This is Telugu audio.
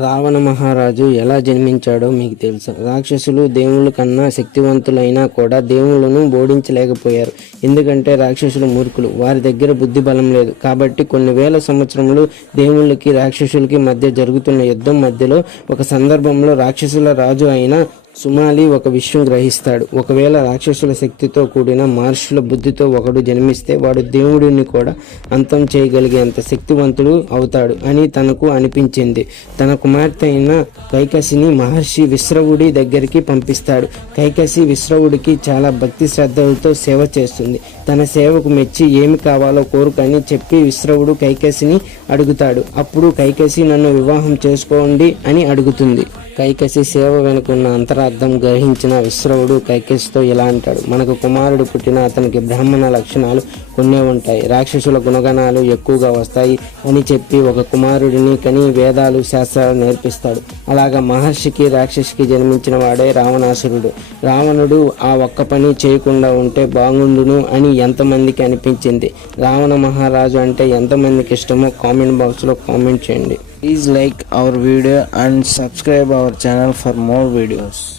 రావణ మహారాజు ఎలా జన్మించాడో మీకు తెలుసా. రాక్షసులు దేవుళ్ళ కన్నా శక్తివంతులైనా కూడా దేవుళ్ళను ఓడించలేకపోయారు. ఎందుకంటే రాక్షసులు మూర్ఖులు. వారి దగ్గర బుద్ధి బలం లేదు. కాబట్టి కొన్ని వేల సంవత్సరములు దేవుళ్ళకి రాక్షసులకి మధ్య జరుగుతున్న యుద్ధం మధ్యలో ఒక సందర్భంలో రాక్షసుల రాజు అయిన సుమాలి ఒక విషయం గ్రహిస్తాడు. ఒకవేళ రాక్షసుల శక్తితో కూడిన మహర్షుల బుద్ధితో ఒకడు జన్మిస్తే వాడు దేవుడిని కూడా అంతం చేయగలిగేంత శక్తివంతుడు అవుతాడు అని తనకు అనిపించింది. తన కుమార్తె అయిన కైకసిని మహర్షి విశ్రవుడి దగ్గరికి పంపిస్తాడు. కైకసి విశ్రవుడికి చాలా భక్తి శ్రద్ధలతో సేవ చేస్తుంది. తన సేవకు మెచ్చి ఏమి కావాలో కోరుకని చెప్పి విశ్రవుడు కైకసిని అడుగుతాడు. అప్పుడు కైకసి నన్ను వివాహం చేసుకోండి అని అడుగుతుంది. కైకసి సేవ వెనుకున్న అంతరార్థం గ్రహించిన విశ్రవుడు కైకసితో ఇలా అంటాడు. మనకు కుమారుడు పుట్టిన అతనికి బ్రాహ్మణ లక్షణాలు కొన్నే ఉంటాయి. రాక్షసుల గుణగణాలు ఎక్కువగా వస్తాయి అని చెప్పి ఒక కుమారుడిని కని వేదాలు శాస్త్రాలు నేర్పిస్తాడు. అలాగా మహర్షికి రాక్షసికి జన్మించిన వాడే రావణాసురుడు. రావణుడు ఆ ఒక్క పని చేయకుండా ఉంటే బాగుండును అని ఎంతమందికి అనిపించింది? రావణ మహారాజు అంటే ఎంతమందికి ఇష్టమో కామెంట్ బాక్స్లో కామెంట్ చేయండి. Please like our video and subscribe our channel for more videos.